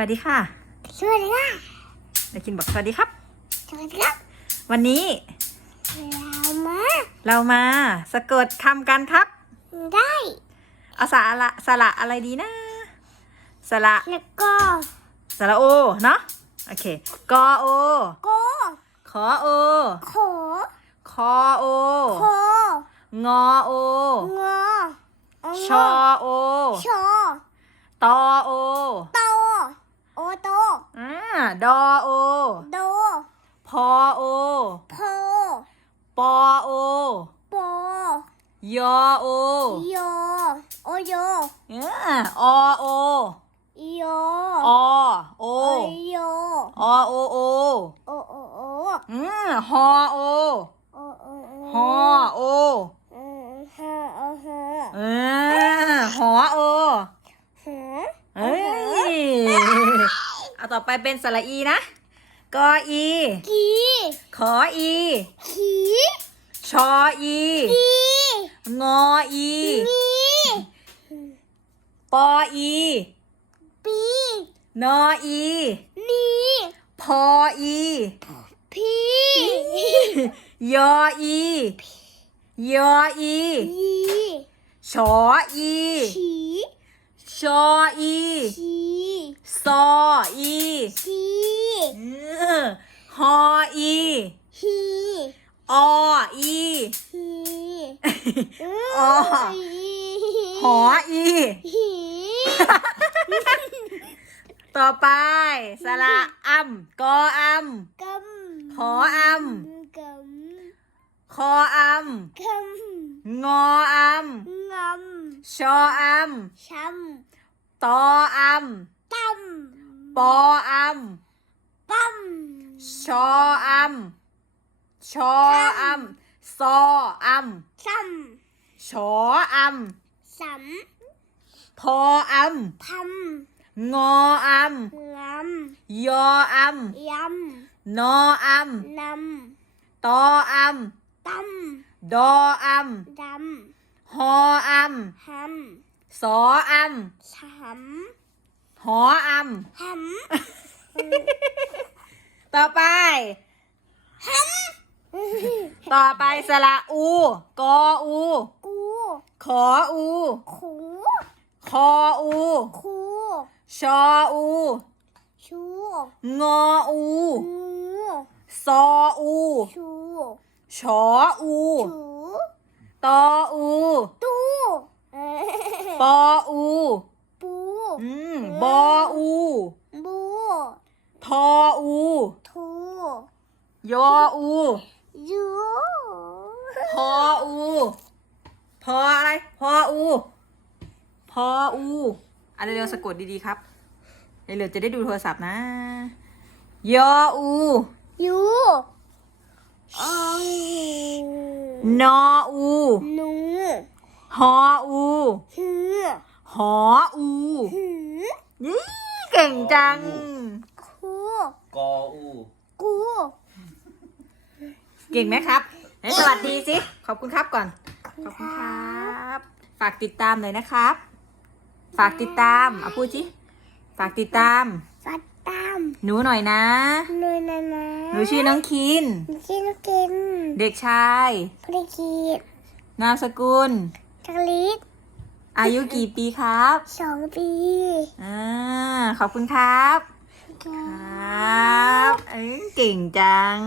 สวัสดีค่ะ สวัสดีค่ะเดี๋ยวคินบอกสวัสดีครับ สวัสดีครับ วันนี้ เรามา เรามาสะกดคำกันครับ ได้ เอาสระสระอะไรดีนะ สระแล้วก็สระโอ เนาะ โอเค กอโอ โก ขอโอ โข คอโอ โค งอโอ งอ ชอโอ ชอ ตอโอ โตโอโต อ่า ดอโอ โด พอโอ โพ ปอโอ โป ยอโอโย โอโยอ่าอโอ โยอโอโย อโอโอโอโอโออืมฮอโอ โอโอฮอโอ อืมฮะโอฮะเออหอโอ ฮะ เอ้ยเอาต่อไปเป็นสระอีนะ กออี กีขออี ขีชออี กีงออีนีปออี ปีนออี นีพออี พียออี ยออี ยีชออีฉีชออีชี ซออีชีเออฮออีฮีออีฮีออหออีฮีต่อไป สระอัมกออัมกขออัมำกคออัมำกงออัมำงชออัมำช้ตออัมำตั้ม ปออัมปั๊มชออัมชออัมซออัมซ้ชออัมำซ้พออัมำพัมงออัมงยออัมำยนออัมำนตออัมำตั้มดออัมดฮออัมำหสออัมำช้ หออัมำหต่อไปำต่อไปสระอู กออู กูขออู ขูคออู คูชออู ชูงออู งูซออู ชูชออู ชูตออู ตู้ปออูปู อืมบออู บูทออู ทูยออู ยูพออู พออะไร พออู พออูอะไรเร็วๆสะกดดีๆครับเร็วๆจะได้ดูโทรศัพท์นะ ยออู ยูอองนออู หนู ฮออู ฮือ หออูหือยี่เก่งจังคูกออูกูเก่งไหมครับไหนสวัสดีสิ ขอบคุณครับก่อน ขอบคุณครับ ฝากติดตามหน่อยนะครับ ฝากติดตามเอาพูดสิฝากติดตาม ฟัดตามหนูหน่อยนะ หนูนะนะหนูชื่อน้องคินกินกินเด็กชาย พริกีดนามสกุลกะลิด อายุกี่ปีครับสองปีอ่าขอบคุณครับ ครัครับบเอ้ยเก่งจัง